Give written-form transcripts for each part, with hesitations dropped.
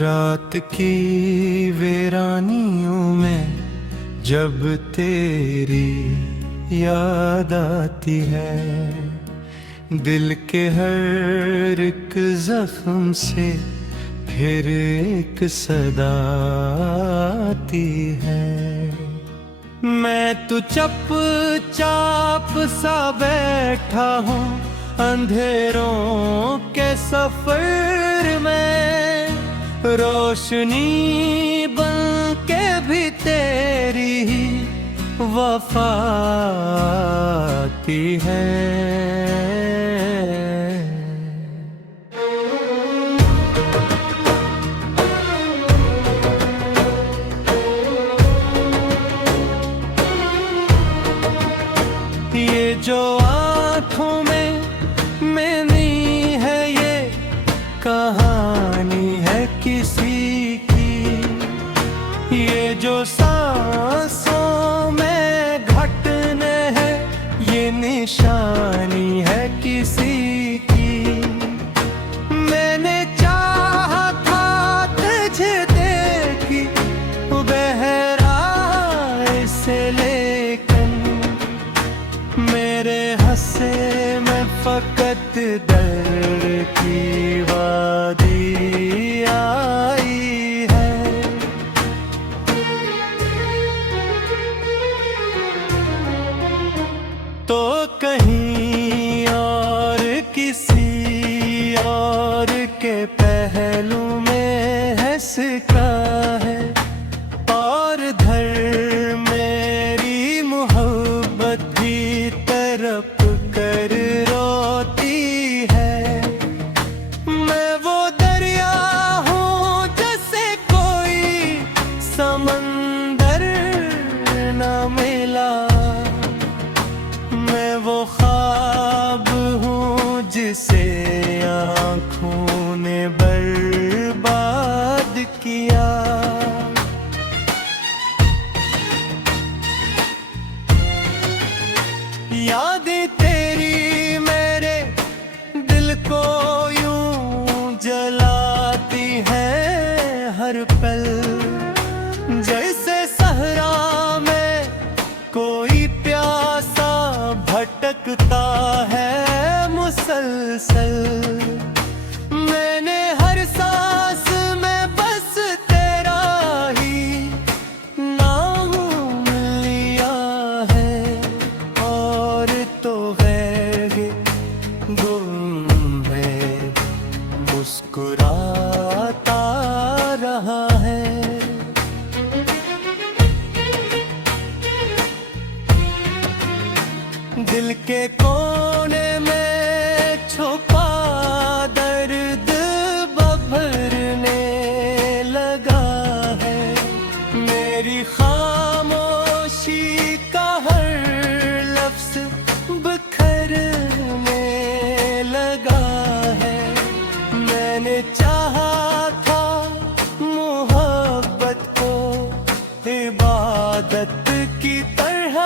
रात की वीरानियों में जब तेरी याद आती है, दिल के हर एक जख्म से फिर एक सदा आती है। मैं तो चुपचाप सा बैठा हूँ अंधेरों के सफर में, रोशनी बन के भी तेरी ही वफा आती है। ये जो आँखों में मैंने है, ये कहानी है किसी की। ये जो सांसों में घटने हैं, ये निशानी है किसी की। मैंने चाहा था तुझे देखी गहराई से, लेकिन मेरे हंसे में फकत दर्द की वादी आई है। तो कहीं और किसी और के पहलू में है सिक्का है, और धर मेरी मोहब्बत भी तरफ कर रोती है। मैं वो दरिया हूँ जैसे कोई समंदर ना मिला, मैं वो ख्वाब हूँ जिसे आँखों ने बर्बाद किया। यादें तेरी मेरे दिल को यूं जलाती हैं हर पल, जैसे सहरा में कोई प्यासा भटकता है मुसलसल। मैंने हर सांस में बस तेरा ही नाम लिया है, और तो गैर गुम है मुस्कुराता रहा है। दिल के कोने में छुपा दर्द बभरने लगा है, मेरी खामोशी का हर लफ्ज बिखरने लगा है। मैंने चाहा था मोहब्बत को इबादत की तरह,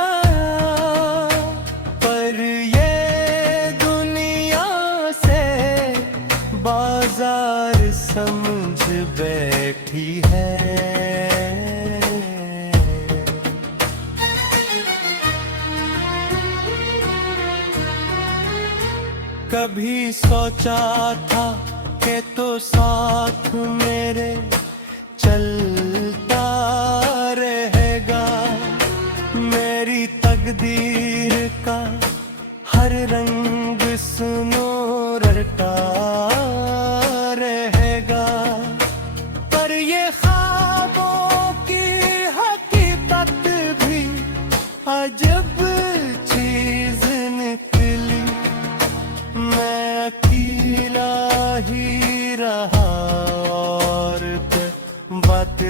पर ये दुनिया से बाजार समझ बैठी है। कभी सोचा था कि तो साथ मेरे चलता रहेगा, मेरी तकदीर का हर रंग सुनो रटता रहेगा। पर ये ख्वाबों की हकीकत भी अजब चीज निकली, मैं अकेला ही रहा और बात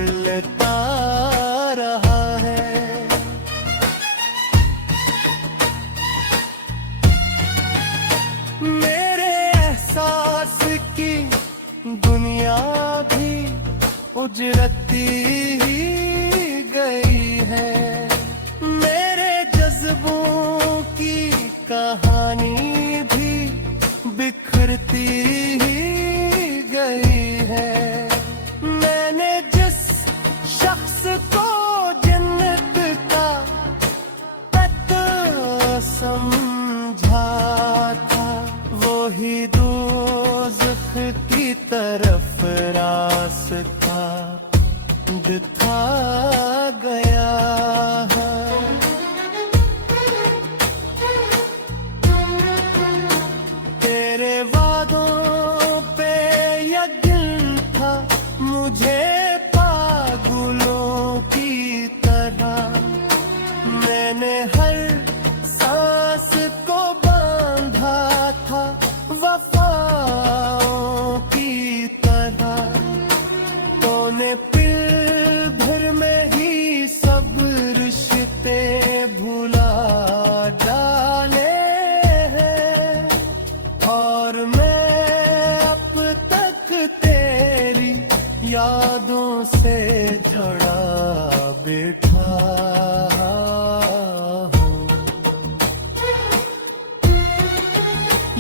हूँ।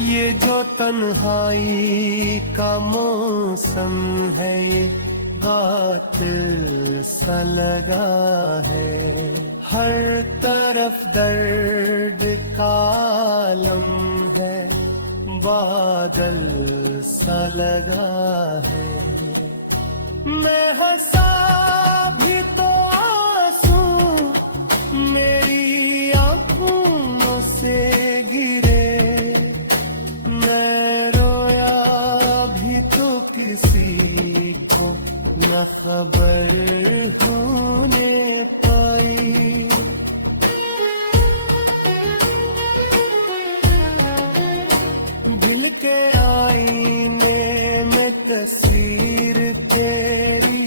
ये जो तन्हाई का मौसम है, ये कातिल सा लगा है। हर तरफ दर्द का आलम है, बादल सा लगा है। मैं हंसा भी तो आंसू मेरी आंखों से गिरे, मैं रोया भी तो किसी को न खबर होने पाई। दिल के आईने में तस्वीर तेरी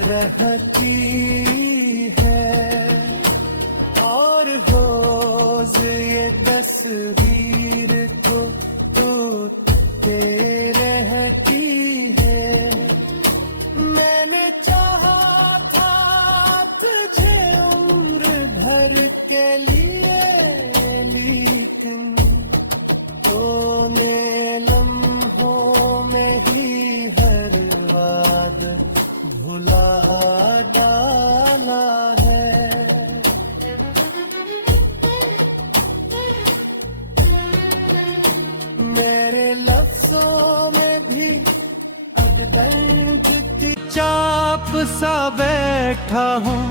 रहती है, और रोज ये तस्वीर को टूटते रहती है। मैंने चाहा था तुझे उम्र भर के लिए, लेकिन तूने लम्हों में ही हर वाद भुला डाला है। मेरे लफ्जों में भी अब दर्द की चाप सा बैठा हूँ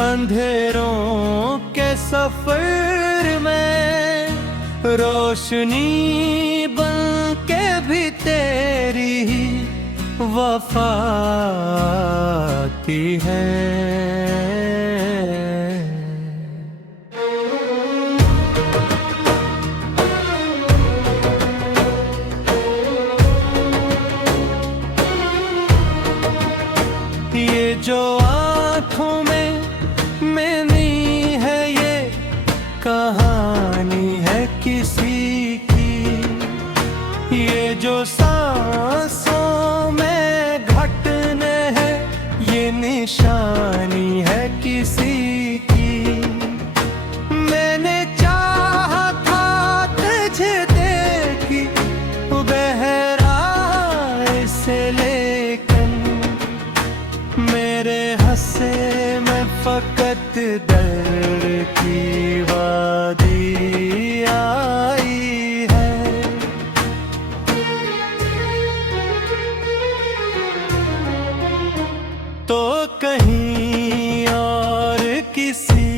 अंधेरों के सफर में, रोशनी बन के भी तेरी वफा आती है। ये जो आँखों में मैंने है, ये कहानी है किसी की। ये जो सांसों में घटने हैं, ये निशानी है किसी की। मैंने चाहा था तुझे देखी गहराई से, लेकिन मेरे हंसे में फकत दर्द की वादी आई है। तो कहीं और किसी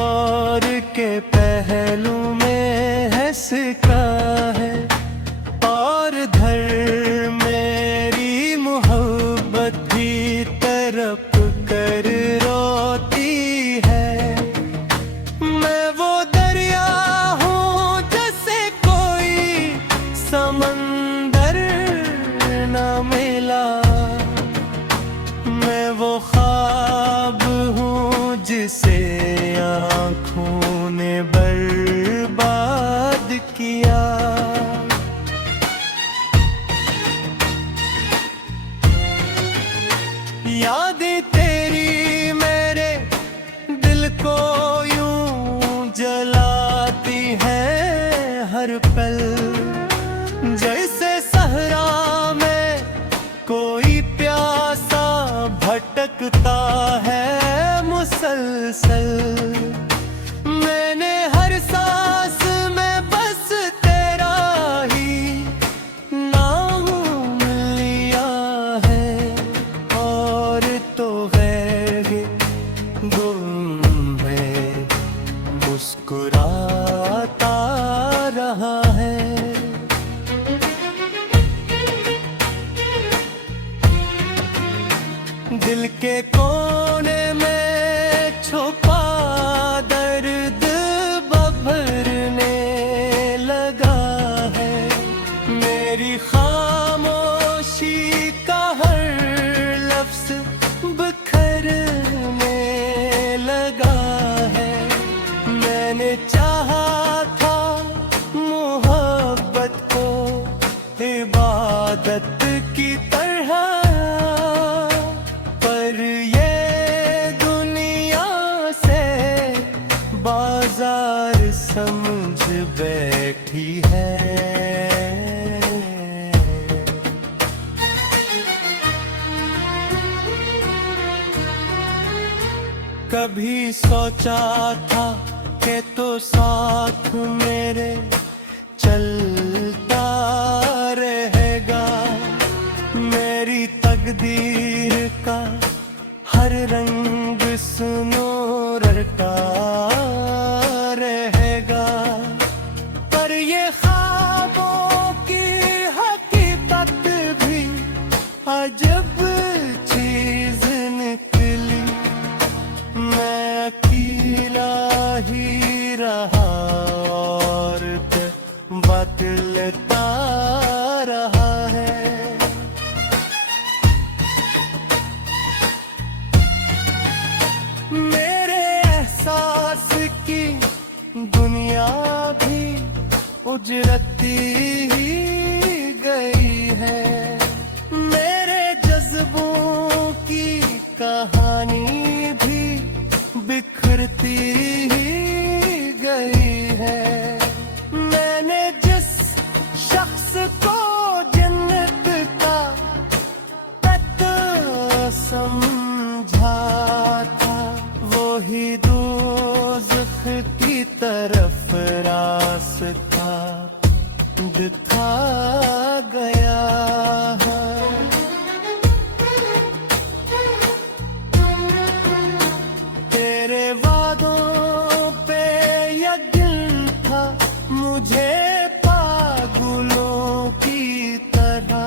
और के पहलू में है सिक्का है, और धर मेरी मोहब्बत भी तरफ कर रोती है। मैं वो दरिया हूँ जैसे कोई समंदर न मिला, मैं वो ख्वाब हूँ जिसे आँखों ने बर्बाद किया। यादें तेरी मेरे दिल को यूं जलाती हैं हर पल, जैसे सहरा में कोई प्यासा भटकता है मुसलसल। मैंने हर सांस में बस तेरा ही नाम लिया है, और तो गैर गुम में मुस्कुराता रहा है। दिल के कोने में छुपा दर्द बभरने लगा है। मेरी खामोशी का हर लफ्ज बिखरने लगा है। मैंने चाहा था मोहब्बत को इबादत की तरह, पर ये दुनिया समझ बैठी है। कभी सोचा था कि तो साथ मेरे चलता रहेगा, मेरी तकदीर का हर रंग सुनो रटता रहेगा। पर ये ख्वाबों की हकीकत भी अजब चीज निकली, मैं अकेला ही रहा और बदलता रहा है। मेरे एहसास की दुनिया भी उजरती ही गई है, मेरे जज्बों की कहानी भी बिखरती ही गई है। मैंने जिस शख्स को जन्नत का तक समझा था, वो ही दोज़ख की तरफ रास्ता दिखा गया है। तेरे वादों पे यकीन था मुझे पागलों की तरह,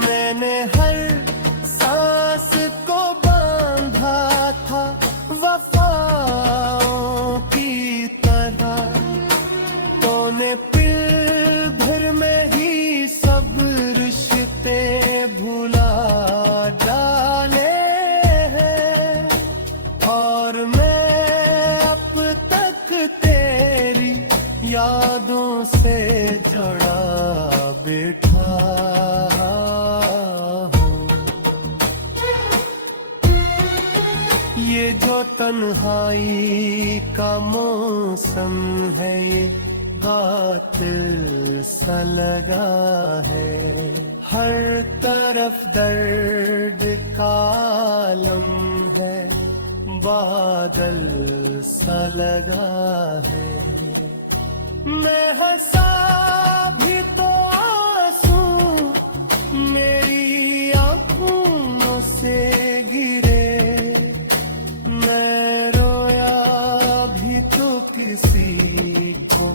मैंने हर सांस को बांधा था वफाओं की तरह। तूने पल भर में ही सब रिश्ते भुला डाले हैं, और मैं अब तक तेरी यादों से जुड़ा बैठा हूँ। ये जो तन्हाई का मौसम है, ये कातिल सा लगा है, हर तरफ दर्द का आलम है, बादल सा लगा है। मैं हंसा भी तो आंसू मेरी आंखों से गिरे, मैं रोया भी तो किसी को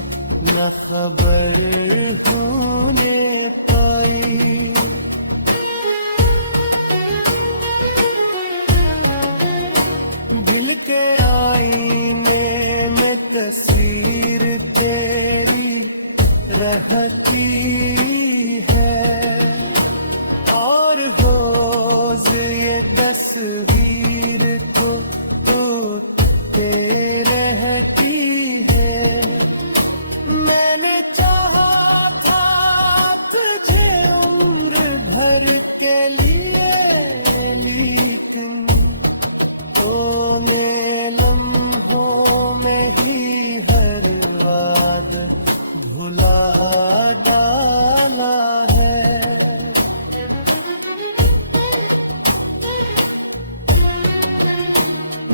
न खबर होने पाई। दिल के आईने में तस्वीर तेरी रहती है, और रोज ये तस्वीर को तू तेरे रहती है। मैंने चाहा था तुझे उम्र भर के लिए, लेकिन तूने लम्हों में ही हर वादा भुला डाला है।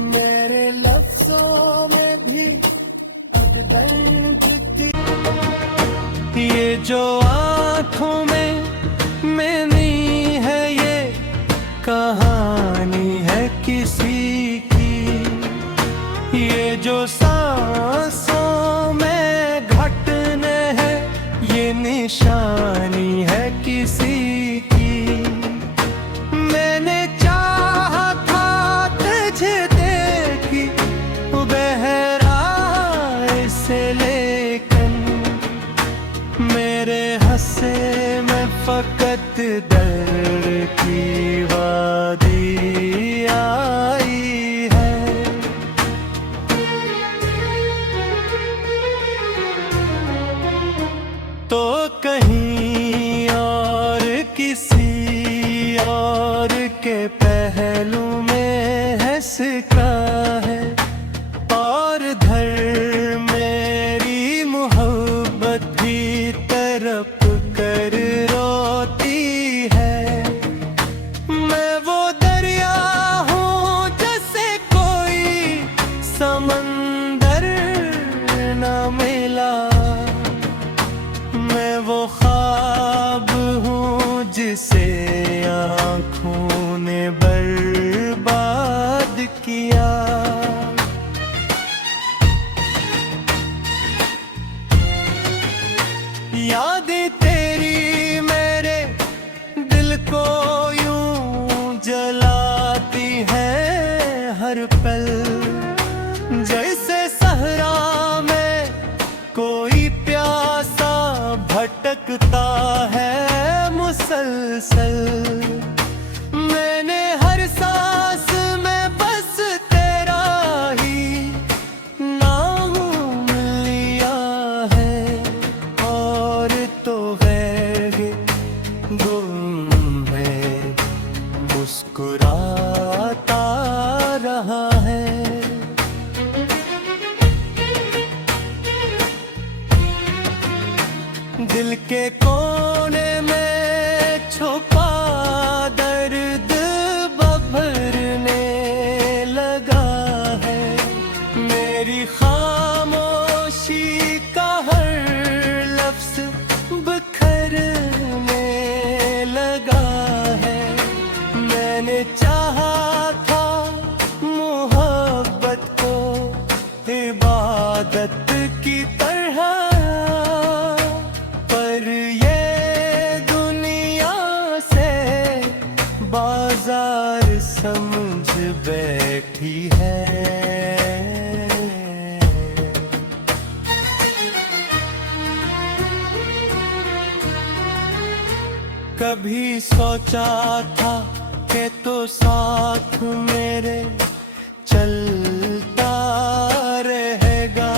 मेरे लफ्जों में भी अब दर्द थी, ये जो आँखों में मैंने है, ये कहानी है किसी की। ये जो सांसों में घटने हैं, ये निशानी है किसी की। मैंने चाहा था तुझे देखी गहराई से, लेकिन मेरे हंसे में फकत दर्द की वादी आई है। तो कहीं और किसी और के पहलू में है सिक्का है, और धर में दिल के कोने में छुपा दर्द बभरने लगा है। मेरी खामोशी का हर लफ्ज़ बिखरने लगा है। मैंने चाहा था मोहब्बत को इबादत की तरह, पर ये दुनिया से बाजार समझ बैठी है। कभी सोचा था कि तो साथ मेरे चलता रहेगा।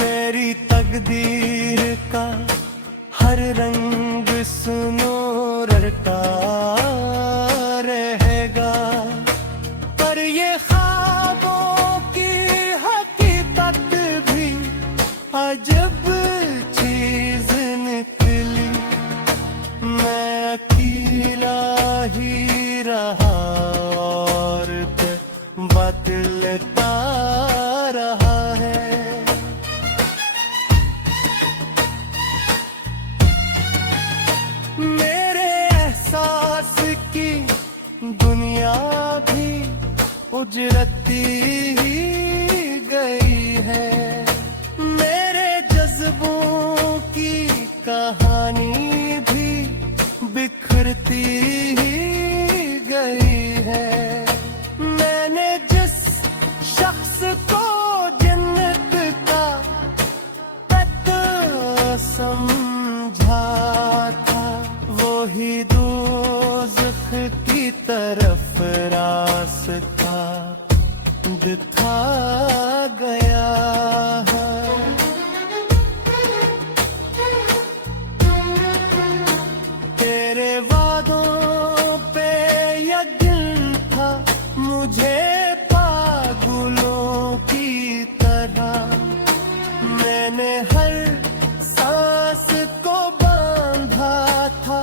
मेरी तकदीर का हर रंग सुनो रटता रहेगा। पर ये ख्वाबों की हकीकत भी अजब चीज निकली। मैं अकेला ही रहा और बदलता रहा है। मेरे एहसास की दुनिया भी उजरती ही गई है। मेरे जज्बों की कहानी भी बिखरती ही गई है। मैंने जिस शख्स को जन्नत का तक समझा था, वो ही दोज़ख की तरफ रास्ता दिखा गया है। तेरे वादों पे यकीन था मुझे पागलों की तरह। मैंने हर सांस को बांधा था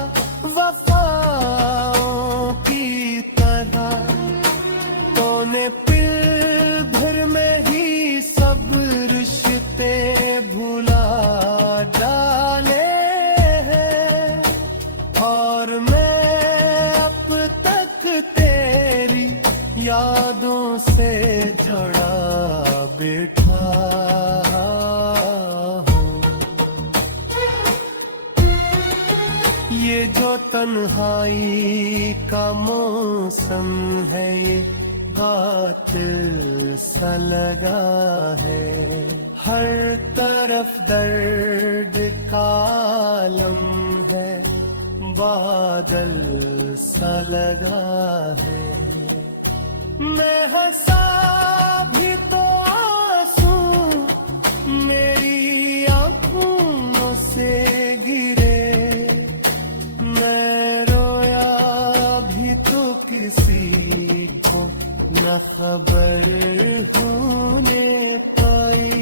वफाओं की तरह। तूने पल भर में ही सब रिश्ते भुला डाले हैं। और मैं अब तक तेरी यादों से जुड़ा बैठा हूँ। ये जो तन्हाई का मौसम है, ये कातिल सा लगा है। हर तरफ दर्द का आलम है, बादल सा लगा है। मैं हंसा भी तो आंसू मेरी आंखों से गिरे। मैं रोया भी तो किसी को न खबर होने पाई।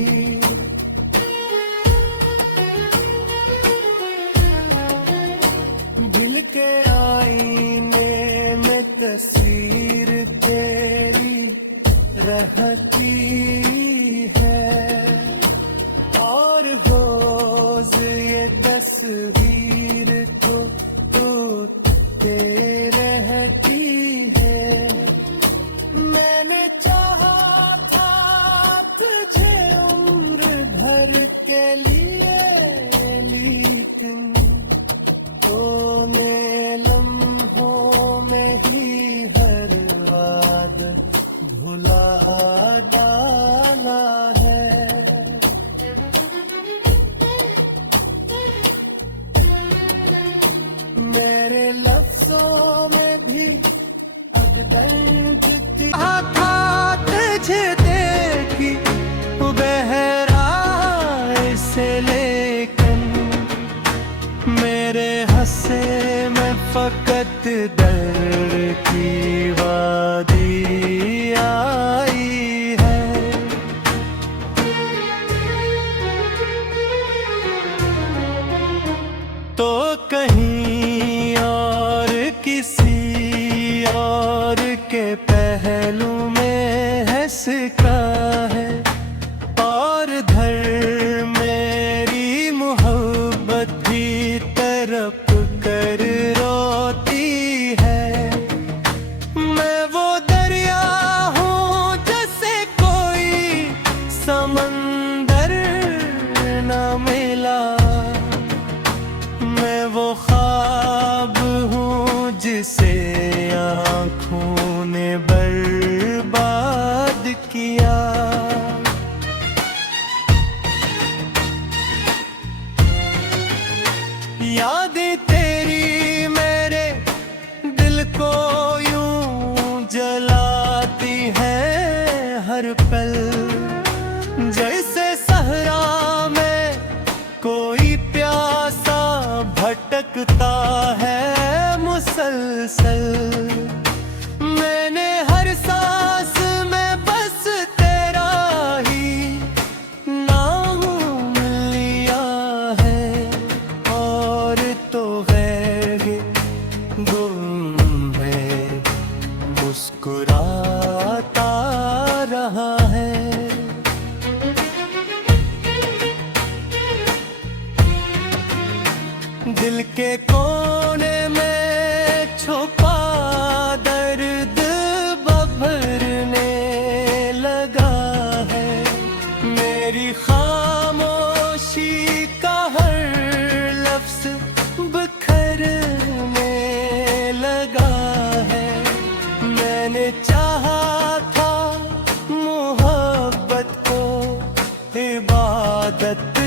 दिल के आईने में तस्वीर तेरी रहती है। और रोज ये तस्वीर को टूटते रहती है। मैंने चाहा था तुझे उम्र भर के लिए, लेकिन तूने लम्हों में ही हर वादा भुला डाला है। मेरे लफ्जों में भी अब दर्द था तुझे देखी बहराए से, लेकिन मेरे हंसे में फकत दर्द की वादी आई है। किया। यादें तेरी मेरे दिल को यूं जलाती हैं हर पल, जैसे सहरा में कोई प्यासा भटकता है मुसलसल। मैंने हर सांस में बस तेरा ही नाम लिया है, और तो गैर गुम में मुस्कुराता रहा है। दिल के कोने में छुपा दर्द बभरने लगा है। मेरी खामोशी का हर लफ्ज बिखरने लगा है। मैंने चाहा था मोहब्बत को इबादत